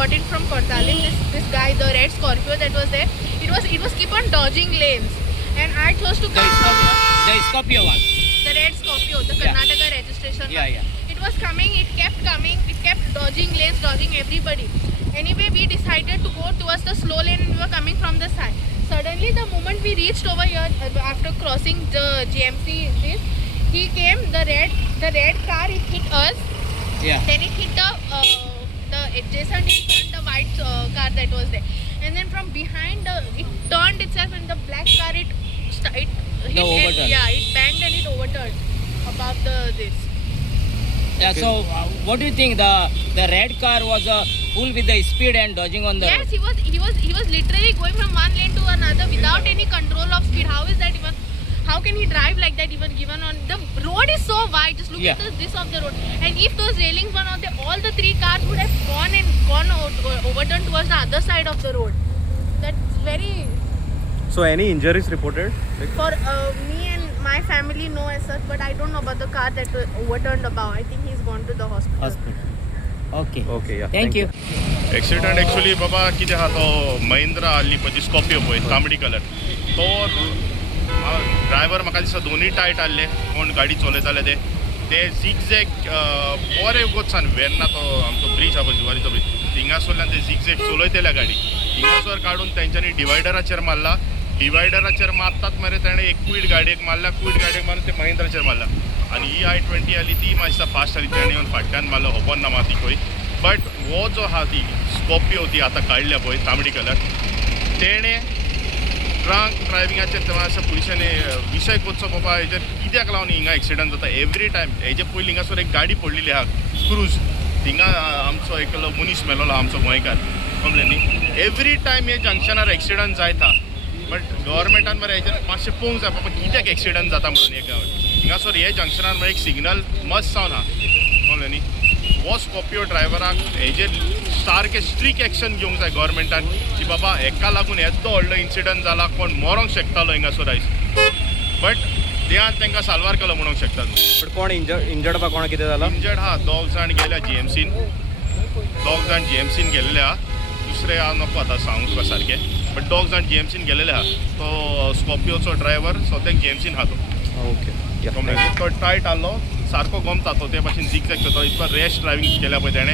got it from Kortalim. This guy, the red Scorpio that was there, it was keep on dodging lanes, and I chose to The come. Scorpio one. The red Scorpio, the Yeah. Karnataka registration. Yeah, one. yeah. It was coming. It kept dodging lanes, dodging everybody. Anyway, we decided to go towards the slow lane, and we were coming from the side. Suddenly, the moment we reached over here, after crossing the GMC, he came. The red car, it hit us. Yeah. Then it hit the adjacent in front, the white car that was there, and then from behind it turned itself, and the black car it hit overturn. it banged and it overturned above this. Yeah. Okay. So what do you think? The red car was full with the speed and dodging on the Yes, road. he was literally going from one lane to another without any control of speed. How is that even? How can he drive like that even given on the road is so wide? Just look Yeah. at this of the road. And if those railings were not there, all the three cars would have gone overturned towards the other side of the road. That's very So any injuries reported? Like, for me and my family no as such, but I don't know about the car that overturned above. I think he's gone to the hospital. Okay. okay, yeah. Thank you. Accident actually बाबा कितें आहा तो महिंद्रा हाडली पळय ती Scorpio पळय तांबडी colour तो ड्रायव्हर म्हाका दिसता दोनूय टायट आहले कोण गाडी चलयताले ते झिगझॅग बरे उगोतसान वेर्ना तो आमचो ब्रीज आहा पळय जुवारीचो ब्रीज थिंगासरल्यान ते झिगझॅग चलयतले गाडी थिंगासर काडून तेंच्यांनी डिवायडराचेर मारला डिवायडराचेर मारतात मरे ताणें एक क्वीड गाडयेक मारला क्वीड गाडयेक मारून ते महिंद्राचेर मारला आनी ही I-20 आली ती म्हाका दिसता फास्ट आली तेणें येवन फाटल्यान मारलो खबर ना म्हाका ती खंय बट हो जो आहा ती स्कॉर्पियो ती आतां काडल्या पळय तांबडी कलर तेणें ड्रंक ड्रायविंगाचेर तेव्हा असं पुलिसांनी विशय कोचो बाबा हेजेर कित्याक लागून हिंगा एक्सिडंट जाता एवरी टायम हेजे पयलीं हिंगासर एक गाडी पडलेली आहा क्रूज थिंगा आमचो एकलो मनीस मेलोलो आमचो गोंयकार समजलें न्ही एवरी टायम हे जंक्शनार एक्सिडंट जायता बट गव्हर्मेंटान मरे हेजेर मातशें पळोवंक जाय बाबा कित्याक एक्सिडंट जाता म्हणून हे हिंगासर हे जंक्शनार मरे एक सिग्नल मस्ट जावन आहा समजलें न्ही हो स्कॉर्पियो ड्रायव्हराक हेजेर सारकें स्ट्रीक एक्शन घेवंक जाय गव्हर्मेंटान की बाबा हेका लागून येदो व्हडलो इन्सिडंट जाला कोण मरोंक शकतालो हिंगासर आयज बट देहान तांकां साल्वार केलो म्हणूंक शकता पण कोण इंजर्ड बा कोणा कितें जाला? इंजर्ड आहा दोग जाण गेल्या जीएमसीन दोग जाण जीएमसीन गेलेले आहा दुसरे हांव नको आतां सांगूं तुका सारकें बट दोग जाण जीएमसीन गेलेले आहा तो स्कॉर्पियोचो ड्रायव्हर सद्याक जीएमसीन आहा तो ओके या तो टायट आहलो सारको गमता तो ते भाशेन झिगझॅग करता इतको रॅश ड्रायव्हिंग केल्या पळय तेणें